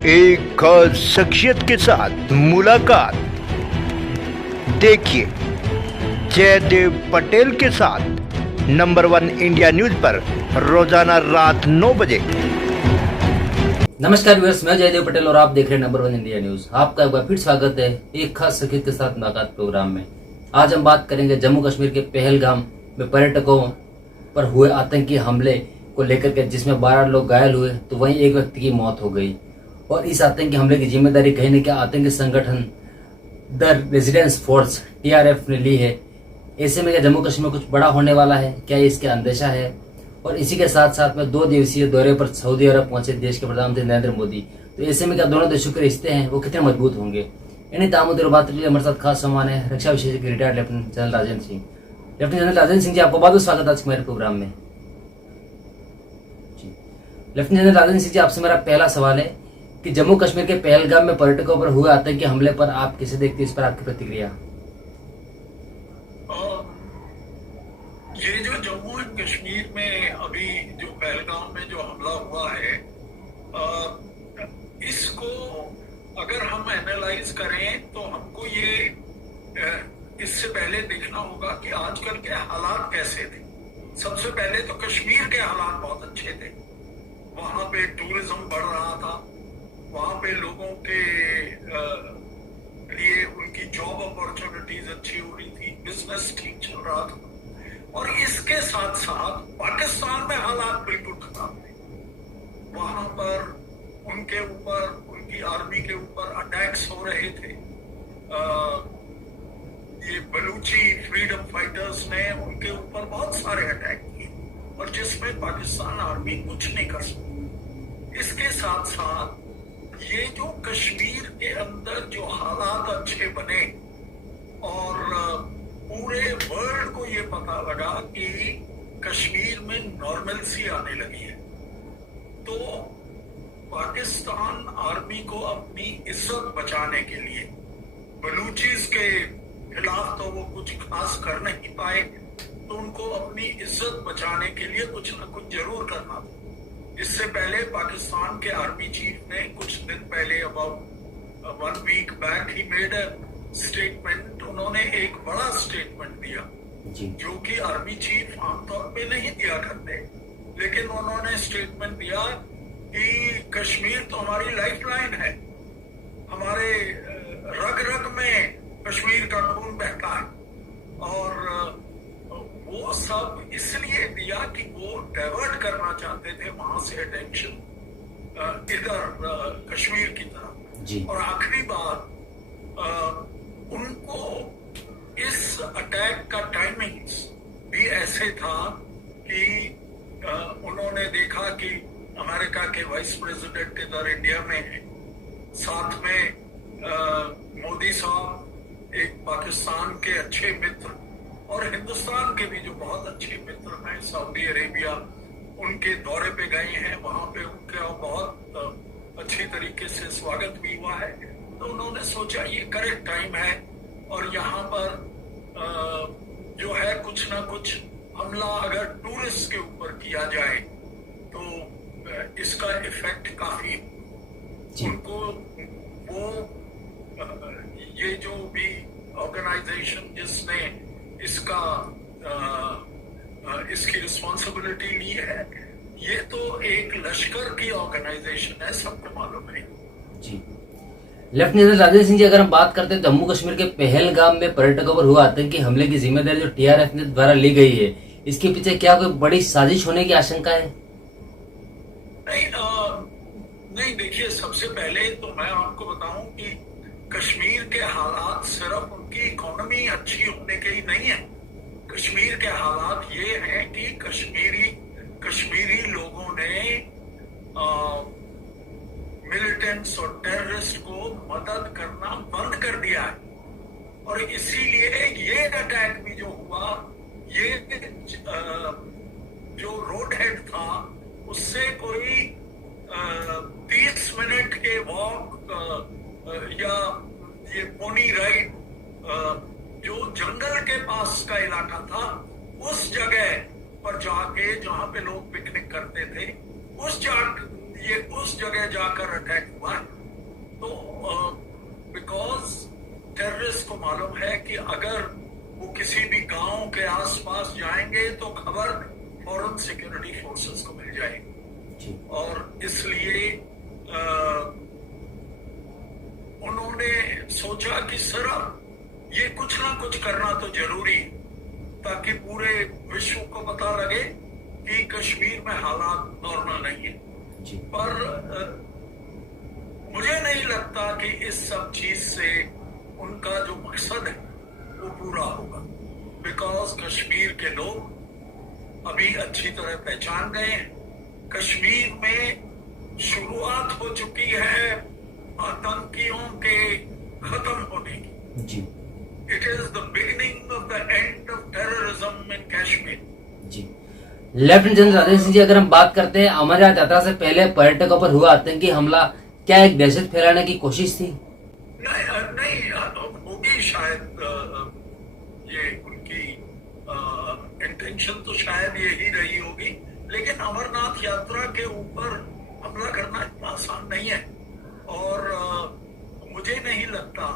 एक खास शख्सियत के साथ मुलाकात। देखिए जयदेव पटेल के साथ नंबर 1 इंडिया न्यूज पर रोजाना रात 9 बजे। नमस्कार व्यूअर्स, मैं जयदेव पटेल और आप देख रहे हैं नंबर 1 इंडिया न्यूज। आपका एक बार फिर स्वागत है एक खास शख्सियत के साथ मुलाकात प्रोग्राम में। आज हम बात करेंगे जम्मू कश्मीर के पहलगाम में पर्यटकों पर हुए आतंकी हमले को लेकर के, जिसमें 12 लोग घायल हुए तो वहीं एक व्यक्ति की मौत हो गई। और इस आतंकी हमले की जिम्मेदारी कहीं न कहीं आतंकी संगठन द रेजिडेंस फोर्स TRF ने ली है। ऐसे में क्या जम्मू कश्मीर में कुछ बड़ा होने वाला है, क्या इसके अंदेशा है? और इसी के साथ साथ में 2 दिवसीय दौरे पर सऊदी अरब पहुंचे देश के प्रधानमंत्री नरेंद्र मोदी। तो ऐसे में क्या दोनों देशों के रिश्ते हैं वो कितने मजबूत होंगे? इन्हीं तामुद्दे और बात के लिए हमारे साथ खास सम्मान है रक्षा विशेषज्ञ retired lieutenant general Rajendra Singh. Lieutenant general Rajendra Singh ji, आपको बहुत बहुत स्वागत है आज के मेरे प्रोग्राम में। लेफ्टिनेंट जनरल राजेंद्र सिंह जी, आपसे मेरा पहला सवाल है कि जम्मू कश्मीर के पहलगाम में पर्यटकों पर हुए आतंकी हमले पर आप कैसे देखते हैं, इस पर आपकी प्रतिक्रिया? ये जो जम्मू एंड कश्मीर में अभी जो पहलगाम में जो हमला हुआ है, इसको अगर हम एनालाइज करें तो हमको ये इससे पहले देखना होगा कि आजकल के हालात कैसे थे। सबसे पहले तो कश्मीर के हालात बहुत अच्छे थे। वहां पे टूरिज्म बढ़ रहा था, वहां पे लोगों के लिए उनकी जॉब अपॉर्चुनिटीज अच्छी हो रही थी, बिजनेस ठीक चल रहा था। और इसके साथ साथ पाकिस्तान में हालात बिल्कुल खराब थे। वहां पर उनके ऊपर, उनकी आर्मी के ऊपर अटैक्स हो रहे थे। ये बलूची फ्रीडम फाइटर्स ने उनके ऊपर बहुत सारे अटैक किए और जिसमें पाकिस्तान आर्मी कुछ नहीं कर सकी। इसके साथ साथ ये जो कश्मीर के अंदर जो हालात अच्छे बने और पूरे वर्ल्ड को ये पता लगा कि कश्मीर में नॉर्मलसी आने लगी है, तो पाकिस्तान आर्मी को अपनी इज्जत बचाने के लिए बलूचिस के खिलाफ तो वो कुछ खास कर नहीं पाए, तो उनको अपनी इज्जत बचाने के लिए कुछ न कुछ जरूर करना था। इससे पहले पाकिस्तान के आर्मी चीफ ने कुछ दिन पहले, about 1 week back, he made a statement. उन्होंने एक बड़ा स्टेटमेंट दिया जो कि आर्मी चीफ आमतौर पे नहीं दिया करते, लेकिन उन्होंने स्टेटमेंट दिया कि कश्मीर तो हमारी लाइफलाइन है, हमारे रग रग में कश्मीर का खून बहता है। और वो सब इसलिए दिया कि वो डाइवर्ट करना चाहते थे वहां से अटेंशन इधर कश्मीर की तरफ। और आखिरी बात, उनको इस अटैक का टाइमिंग्स भी ऐसे था कि उन्होंने देखा कि अमेरिका के वाइस प्रेसिडेंट इधर इंडिया में है, साथ में मोदी साहब एक पाकिस्तान के अच्छे मित्र और हिंदुस्तान के भी जो बहुत अच्छे मित्र हैं, सऊदी अरेबिया, उनके दौरे पे गए हैं। वहां पे उनका बहुत अच्छी तरीके से स्वागत भी हुआ है। तो उन्होंने सोचा ये करेक्ट टाइम है और यहाँ पर जो है कुछ ना कुछ हमला अगर टूरिस्ट के ऊपर किया जाए तो इसका इफेक्ट काफी उनको, वो ये जो भी ऑर्गेनाइजेशन जिसने इसकी रिस्पॉन्सिबिलिटी ली है, ये तो एक लश्कर की ऑर्गेनाइजेशन है, सबको मालूम है जी। लेफ्टिनेंट राजेंद्र सिंह जी, अगर हम बात करते हैं जम्मू कश्मीर के पहलगाम में पर्यटकों पर हुआ आतंकी हमले की जिम्मेदारी जो TRF ने द्वारा ली गई है, इसके पीछे क्या कोई बड़ी साजिश होने की आशंका है? नहीं, देखिए, सबसे पहले तो मैं आपको बताऊं कि कश्मीर के हालात सिर्फ उनकी इकोनॉमी अच्छी होने के ही नहीं है। कश्मीर के हालात ये हैं कि कश्मीरी लोगों ने मिलिटेंट्स और टेररिस्ट को मदद करना बंद कर दिया है। और इसीलिए ये अटैक भी जो हुआ, ये जो रोड हेड था उससे कोई 30 मिनट के वॉक या ये पोनी राइड जो जंगल के पास का इलाका था, उस जगह पर जाके जहां पे लोग पिकनिक करते थे, उस जगह जाकर अटैक हुआ है। तो बिकॉज टेररिस्ट को मालूम है कि अगर वो किसी भी गांव के आसपास जाएंगे तो खबर फौरन सिक्योरिटी फोर्सेस को मिल जाएगी, और इसलिए उन्होंने सोचा कि सिर्फ ये कुछ ना कुछ करना तो जरूरी है ताकि पूरे विश्व को पता लगे कि कश्मीर में हालात नॉर्मल नहीं है। पर मुझे नहीं लगता कि इस सब चीज से उनका जो मकसद है वो पूरा होगा, बिकॉज कश्मीर के लोग अभी अच्छी तरह पहचान गए हैं। कश्मीर में शुरुआत हो चुकी है आतंकियों के खत्म होने की। जी, it is the beginning of the end of terrorism in Kashmir. जी। लेफ्टिनेंट जनरल राजेश सिंह जी, अगर हम बात करते हैं अमरनाथ यात्रा से पहले पर्यटकों पर हुआ आतंकी हमला, क्या एक दहशत फैलाने की कोशिश थी? नहीं होगी शायद, ये उनकी इंटेंशन तो शायद यही रही होगी, लेकिन अमरनाथ यात्रा के ऊपर हमला करना इतना आसान नहीं है। और मुझे नहीं लगता,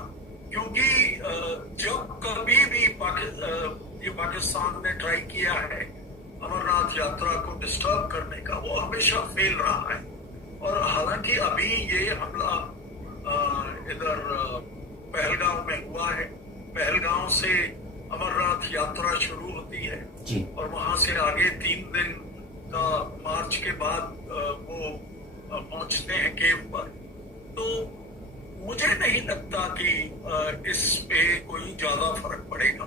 क्योंकि जब कभी भी ये पाकिस्तान ने ट्राई किया है अमरनाथ यात्रा को डिस्टर्ब करने का, वो हमेशा फेल रहा है। और हालांकि अभी ये हमला इधर पहलगांव में हुआ है। पहलगांव से अमरनाथ यात्रा शुरू होती है जी, और वहां से आगे 3 दिन का मार्च के बाद वो पहुंचते हैं केव पर। तो मुझे नहीं लगता कि इस पे कोई ज्यादा फर्क पड़ेगा।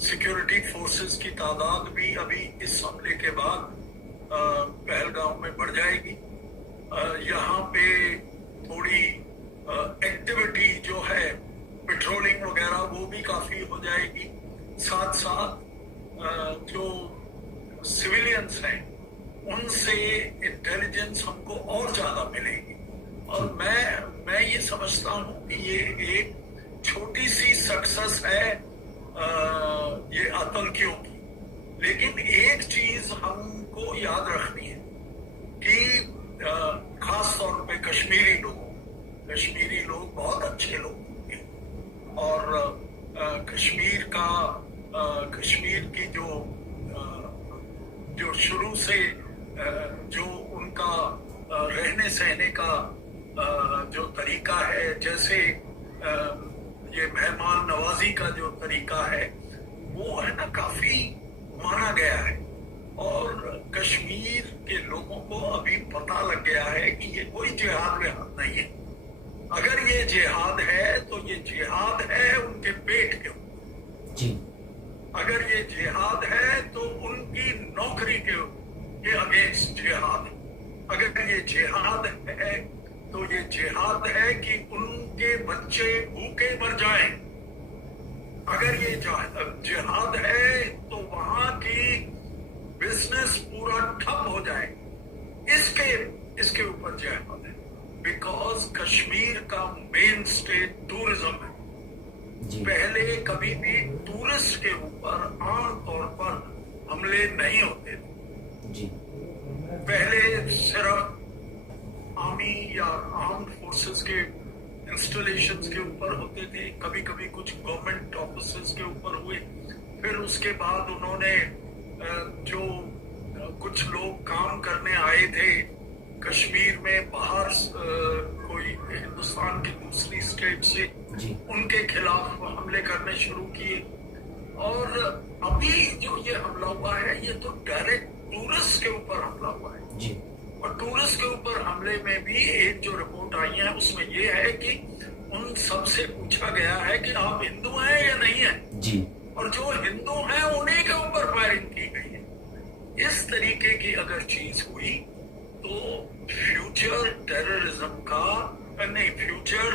सिक्योरिटी फोर्सेस की तादाद भी अभी इस हमले के बाद पहलगांव में बढ़ जाएगी। यहाँ पे थोड़ी एक्टिविटी जो है, पेट्रोलिंग वगैरह, वो भी काफी हो जाएगी। साथ साथ जो सिविलियंस हैं उनसे इंटेलिजेंस हमको और ज्यादा मिलेगी। और मैं ये समझता हूँ कि ये एक छोटी सी सक्सेस है ये आतंकियों की। लेकिन एक चीज हमको याद रखनी है कि खास तौर पे कश्मीरी लोग बहुत अच्छे लोग होंगे, और कश्मीर की जो शुरू से जो उनका रहने सहने का जो तरीका है, जैसे ये मेहमान नवाजी का जो तरीका है, वो है ना काफी माना गया है। और कश्मीर के लोगों को अभी पता लग गया है कि ये कोई जिहाद विहाद नहीं है। अगर ये जिहाद है तो ये जिहाद है उनके पेट के ऊपर जी। अगर ये जिहाद है तो उनकी नौकरी के अगेंस्ट जिहाद है। अगर ये जिहाद है तो ये जिहाद है कि उनके बच्चे भूखे मर जाएं। अगर ये जिहाद है तो वहां की बिजनेस पूरा ठप हो जाए, इसके ऊपर जिहाद है। बिकॉज कश्मीर का मेन स्टेट टूरिज्म है। पहले कभी भी टूरिस्ट के ऊपर आम तौर पर हमले नहीं होते थे जी। पहले सिर्फ आर्मी या आर्म फोर्सेस के इंस्टॉलेशंस के ऊपर होते थे, कभी कभी कुछ गवर्नमेंट ऑफिसेस के ऊपर हुए। फिर उसके बाद उन्होंने जो कुछ लोग काम करने आए थे कश्मीर में बाहर, कोई हिंदुस्तान की दूसरी स्टेट से, उनके खिलाफ हमले करने शुरू किए। और अभी जो ये हमला हुआ है ये तो डायरेक्ट टूरिस्ट के ऊपर हमला हुआ है जी। और टूरिस्ट के ऊपर हमले में भी एक जो रिपोर्ट आई है उसमें ये है कि उन सबसे पूछा गया है कि आप हिंदू हैं या नहीं है जी। और जो हिंदू हैं उन्हीं के ऊपर फायरिंग की गई है। इस तरीके की अगर चीज हुई तो फ्यूचर टेररिज्म का नहीं, फ्यूचर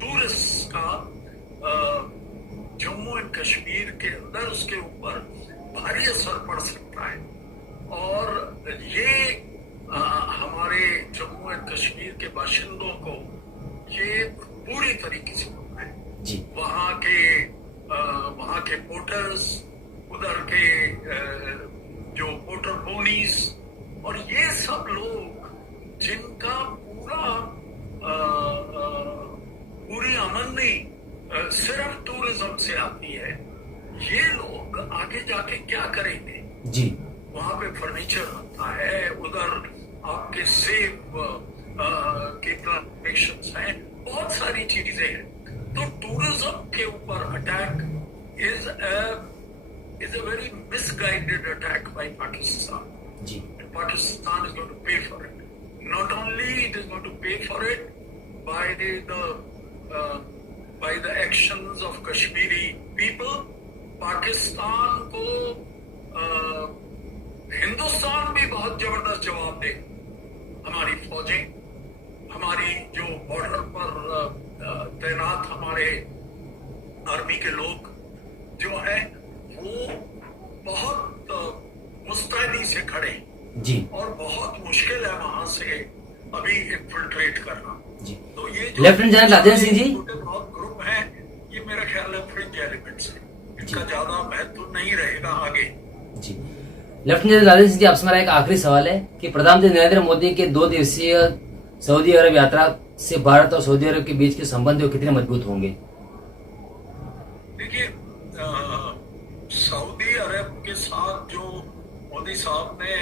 टूरिस्ट का जम्मू एंड कश्मीर के अंदर उसके ऊपर भारी असर पड़ सकता है। और ये हमारे जम्मू एंड कश्मीर के बाशिंदों को ये पूरी तरीके से पता है जी। वहाँ के पोर्टर्स, उधर के जो पोर्टर पोनीस और ये सब लोग जिनका पूरा पूरा पूरी आमदनी सिर्फ टूरिज्म से आती है। ये लोग आगे जाके क्या करेंगे? जी, वहां पे फर्नीचर बनता है, उधर आपके सेब के प्लांटेशंस हैं, बहुत सारी चीजें हैं। तो टूरिज्म के ऊपर attack is a very misguided attack by Pakistan. जी, And Pakistan is going to pay for it. Not only it is going to pay for it by the actions of Kashmiri people, Pakistan को हिंदुस्तान भी बहुत जबरदस्त जवाब दे। हमारी फौजें, हमारी जो border पर तैनात हमारे आर्मी के लोग जो है वो बहुत मुस्तैदी से खड़े जी, और बहुत मुश्किल है वहां से अभी इन्फिल्ट्रेट करना। जी। तो ये जो लेफ्टिनेंट जनरल राजेंद्र सिंह जी, बहुत ग्रुप है, ये मेरा ख्याल है फ्रिंज एलिमेंट्स है, इनका ज्यादा महत्व नहीं रहेगा आगे। जी। लेफ्टिनेंट जनरल राजेंद्र सिंह जी, आपसे मेरा एक आखिरी सवाल है कि प्रधानमंत्री नरेंद्र मोदी के 2 दिवसीय सऊदी अरब यात्रा से भारत और सऊदी अरब के बीच के संबंध कितने मजबूत होंगे? देखिए, सऊदी अरब के साथ जो मोदी साहब ने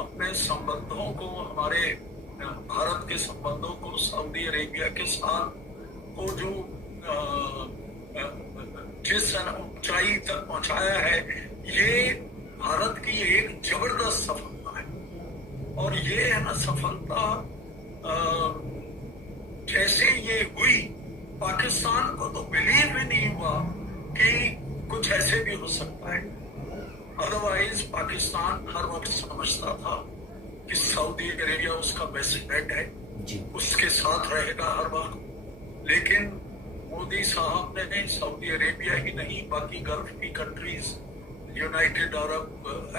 अपने संबंधों को, हमारे भारत के संबंधों को सऊदी अरेबिया के साथ को जो जिस ऊंचाई तक पहुंचाया है, ये भारत की एक जबरदस्त सफलता है। और ये है ना सफलता, जैसे ये हुई, पाकिस्तान को तो बिलीव ही नहीं हुआ कि कुछ ऐसे भी हो सकता है। अदरवाइज पाकिस्तान हर वक्त समझता था कि सऊदी अरेबिया उसका बेस्ट फ्रेंड है, उसके साथ रहेगा हर वक्त। लेकिन मोदी साहब ने सऊदी अरेबिया ही नहीं, बाकी गल्फ की कंट्रीज, यूनाइटेड अरब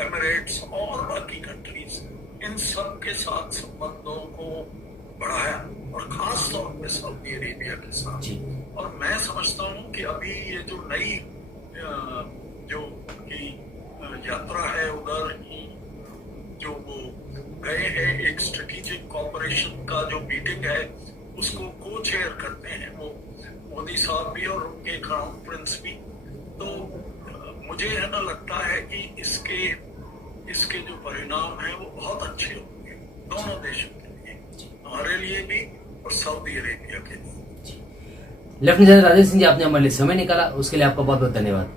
एमिरेट्स और बाकी कंट्रीज, इन सब के साथ संबंधों को बढ़ाया, और खास तौर पे सऊदी अरेबिया के साथ। और मैं समझता हूँ कि अभी ये जो नई जो की यात्रा है, उधर ही जो वो गए हैं, एक स्ट्रेटेजिक कोऑपरेशन का जो मीटिंग है, उसको को चेयर करते हैं वो मोदी साहब भी और उनके क्राउन प्रिंस भी। तो मुझे है ना लगता है कि इसके जो परिणाम हैं वो बहुत अच्छे होंगे दोनों देशों के लिए, हमारे लिए भी और सऊदी अरेबिया के लिए। लेफ्टिनेंट जनरल राजेंद्र सिंह जी, आपने हमारे लिए समय निकाला, उसके लिए आपका बहुत बहुत धन्यवाद।